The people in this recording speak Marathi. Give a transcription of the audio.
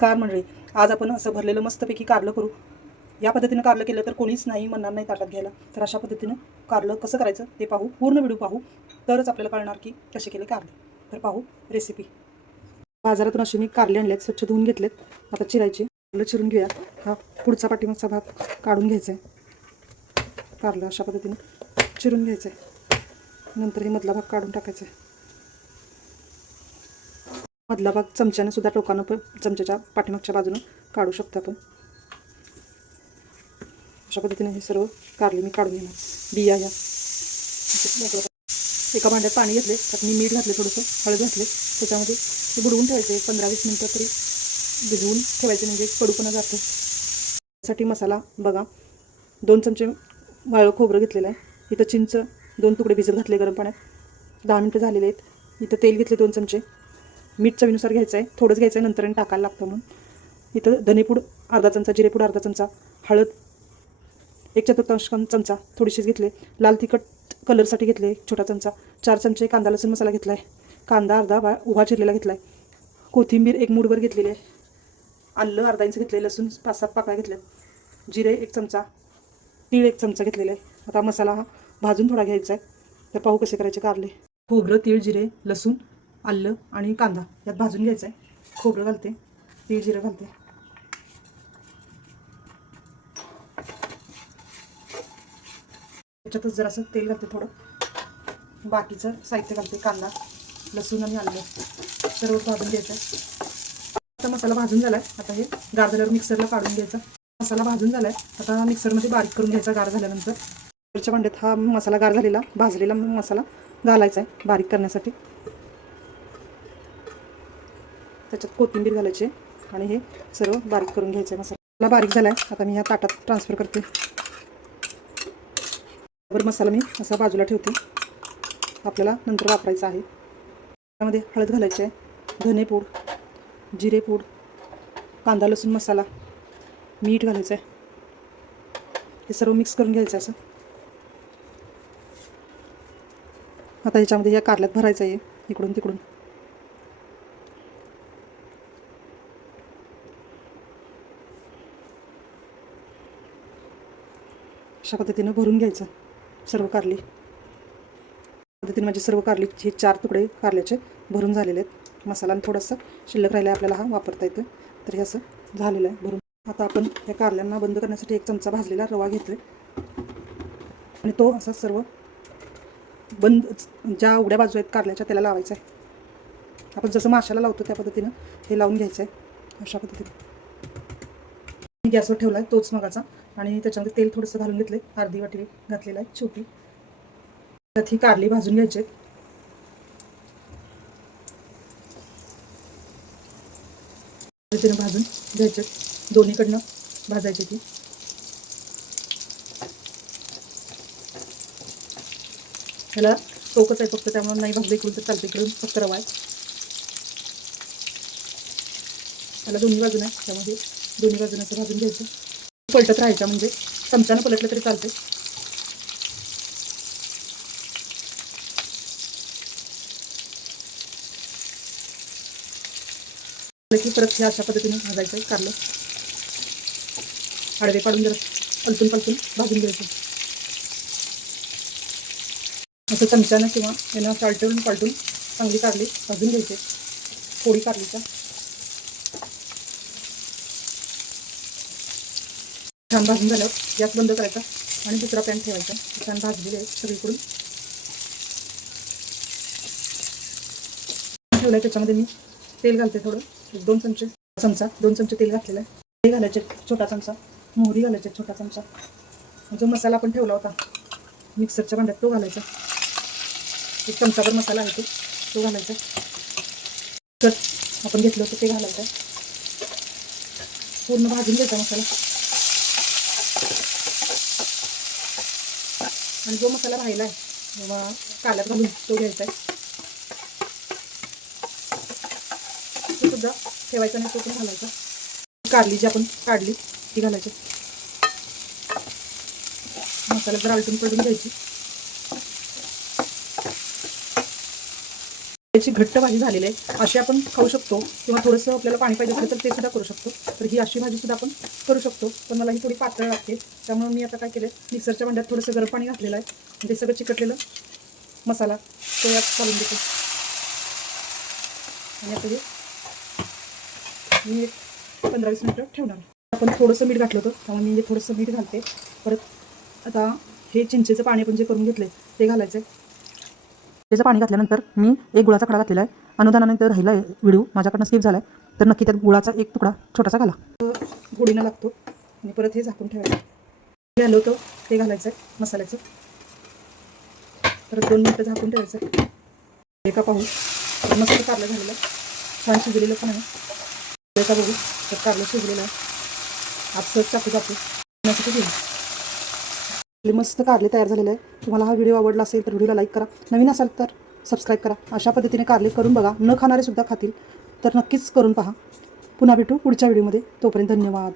नमस्कार मंडळी. आज आपण असं भरलेलं मस्तपैकी कारलं करू. या पद्धतीनं कारलं केलं तर कोणीच नाही म्हणणार नाही ताटात घ्यायला. तर अशा पद्धतीनं कारलं कसं करायचं ते पाहू. पूर्ण व्हिडिओ पाहू. तरच आपल्याला कळणार की कसे केले कारले. तर पाहू रेसिपी बाजारातून असे मी कारले आणलेत स्वच्छ धुवून घेतलेत. आता चिरायचे. कारलं चिरून घेऊया. हा पुढचा पाठीमागचा भाग काढून घ्यायचा आहे कारलं अशा पद्धतीनं चिरून घ्यायचं आहे नंतर हे मधला भाग काढून टाकायचा आहे मधला भाग चमच्याने सुद्धा टोकानं पण चमच्याच्या पाठीमागच्या बाजूनं काढू शकतो आपण. अशा पद्धतीने हे सर्व कारले मी काढून घेणार. बिया या. एका भांड्यात पाणी घेतले त्यात मी मीठ घातले थोडंसं हळद घातले. त्याच्यामध्ये ते बुडवून ठेवायचे पंधरा वीस मिनटं तरी भिजवून ठेवायचे म्हणजे कडूपणा जातो. त्यासाठी मसाला बघा. दोन चमचे वाळं खोबरं घेतलेलं आहे. इथं चिंच दोन तुकडे भिजत घातले गरम पाण्यात. दहा मिनटं झालेले आहेत. इथं तेल घेतले दोन चमचे. मीठ चवीनुसार घ्यायचं आहे थोडंच घ्यायचं आहे नंतर आणि टाकायला लागतं म्हणून. इथं धनेपूड अर्धा चमचा जिरेपूड अर्धा चमचा हळद एक चतुर्थांश चमचा थोडीशीच घेतले. लाल तिखट कलरसाठी घेतले एक छोटा चमचा. चार चमचे कांदा लसूण मसाला घेतला आहे कांदा अर्धा बा उभा चिरलेला घेतला आहे कोथिंबीर एक मूडभर घेतलेली आहे. आलं अर्धा इंच घेतले लसूण पाच सात पाकळ्या घेतल्या जिरे एक चमचा तीळ एक चमचा घेतलेला आहे. आता मसाला हा भाजून थोडा घ्यायचा आहे तर पाहू कसे करायचे कारले. खोबरं तीळ जिरे लसूण आलं आणि कांदा यात भाजून घ्यायचं आहे. खोबरं घालते तीळ जिरं घालते. त्याच्यातच जरासं तेल घालते थोडं. बाकीचं साहित्य घालते कांदा लसूण आणि आलं. सर्व भाजून घ्यायचं आता मसाला भाजून झाला आहे आता हे गार झाल्यावर मिक्सरला काढून घ्यायचा. मसाला भाजून झाला आहे आता मिक्सरमध्ये बारीक करून घ्यायचा गार झाल्यानंतर. वरच्या भांड्यात हा मसाला गार झालेला भाजलेला मसाला घालायचा आहे बारीक करण्यासाठी. त्याच्यात कोथिंबीर घालायची आहे आणि हे सर्व बारीक करून घ्यायचं आहे मसाला. बारीक झाला आहे आता मी ह्या ताटात ट्रान्सफर करते. बरोबर मसाला मी असा बाजूला ठेवते. आपल्याला नंतर वापरायचा आहे. त्यामध्ये हळद घालायची आहे. धनेपूड जिरेपूड कांदा लसूण मसाला मीठ घालायचं आहे. हे सर्व मिक्स करून घ्यायचं आहे असं. आता ह्याच्यामध्ये या कारल्यात भरायचं आहे. इकडून तिकडून. अशा पद्धतीनं भरून घ्यायचं सर्व कारली. पद्धतीने माझे सर्व कारली हे चार तुकडे कारल्याचे भरून झालेले आहेत. मसाला आणि थोडासा शिल्लक राहिला आहे आपल्याला हा वापरता येतं तर हे असं झालेलं आहे भरून. आता आपण या कारल्यांना बंद करण्यासाठी एक चमचा भाजलेला रवा घेतोय. आणि तो असा सर्व बंद ज्या उघड्या बाजू आहेत कारल्याच्या त्याला लावायचा आहे. आपण जसं माशाला लावतो त्या पद्धतीनं हे लावून घ्यायचं आहे. अशा पद्धतीने. मी गॅसवर ठेवला आहे तोच मगाचा. आणि त्याच्यामध्ये तेल थोडंसं घालून घेतले अर्धी वाटी घातलेलं आहे छोटी. त्यात ही कारली भाजून घ्यायची आहेत. पद्धतीनं भाजून घ्यायचे दोन्हीकडनं भाजायची ती ह्याला टोकच आहे फक्त त्यामुळे नाही भाजलं इकडून तर चालतं इकडून फक्त रवा आहे. त्याला दोन्ही बाजून आहे त्यामध्ये दोन्ही बाजून असं भाजून घ्यायचं. पलटत राहायचा म्हणजे चमच्यानं पलटलं तरी चालते की परत हे अशा पद्धतीने भाजायचं आहे कारलं. हळवे काढून जरा पलटून पलटून भाजून घ्यायचं. असं चमच्यानं किंवा यानं चालटून पलटून चांगली कारली भाजून घ्यायची. पोळी कारलीचा छान भाजून झाल्यावर गॅस बंद करायचा आणि दुसरा पॅन ठेवायचा. छान भाजलेले आहे सगळीकडून. ठेवलं आहे त्याच्यामध्ये मी. तेल घालते थोडं. एक दोन चमचे. चमचा. दोन चमचे तेल घातलेलं आहे. ते घालायचे छोटा चमचा. मोहरी घालायचे छोटा चमचा. जो मसाला आपण ठेवला होता मिक्सरच्या भांड्यात तो घालायचा. एक चमचाभर मसाला आहे तो. तो घालायचा. कट आपण घेतलं होतं ते घालायचं पूर्ण भाजून घ्यायचा मसाला. आणि जो मसाला राहिला आहे किंवा काल्यात घालून तो घ्यायचा आहे तो सुद्धा ठेवायचा नाही तो पण घालायचा. कारली जी आपण काढली ती घालायची. मसाला जर आलटून पडून घ्यायची. त्याची घट्ट भाजी झालेली आहे. अशी आपण खाऊ शकतो. किंवा थोडंसं आपल्याला पाणी पाहिजे असेल तर ते सुद्धा करू शकतो. तर ही अशी भाजीसुद्धा आपण करू शकतो. पण मला ही थोडी पातळ लागते. त्यामुळे मी आता काय केलं मिक्सरच्या भांड्यात थोडंसं गरम पाणी घातलेलं आहे. आणि ते सगळं चिकटलेलं मसाला तो यात घालून देतो. आणि आता हे मी एक पंधरा वीस मिनटं ठेवणार आपण थोडंसं मीठ घातलं होतं. त्यामुळे मी हे थोडंसं मीठ घालते. परत आता हे चिंचेचं पाणी आपण जे करून घेतलं ते घालायचं आहे त्याचं पाणी घातल्यानंतर मी एक गुळाचा खडा घातलेला आहे. अनुदानानंतर राहिला आहे व्हिडिओ. माझ्याकडनं स्किप झाला आहे तर नक्की त्यात गुळाचा एक तुकडा छोटासा घाला. गोडीनं लागतो. आणि परत हे झाकून ठेवायचं. घालवतो आलं होतं. ते घालायचं आहे मसाल्याचं. परत दोन मिनटं झाकून ठेवायचं. आहे एका पाहू? मस्त कारलं झालेलं. आहे. छान शिजलेलं पण आहे. एका बघू? तर कारलं शिजलेलं आहे. आज सहज टाकू जातो यासाठी घेऊ मस्त कारले तयार झालेले आहे. तुम्हाला हा व्हिडिओ आवडला असेल तर व्हिडिओला लाईक करा. नवीन असाल तर सबस्क्राईब करा. अशा पद्धतीने कारले करून बघा. न खाणारे सुद्धा खातील. तर नक्कीच करून पहा. पुन्हा भेटू पुढच्या व्हिडिओमध्ये तोपर्यंत धन्यवाद.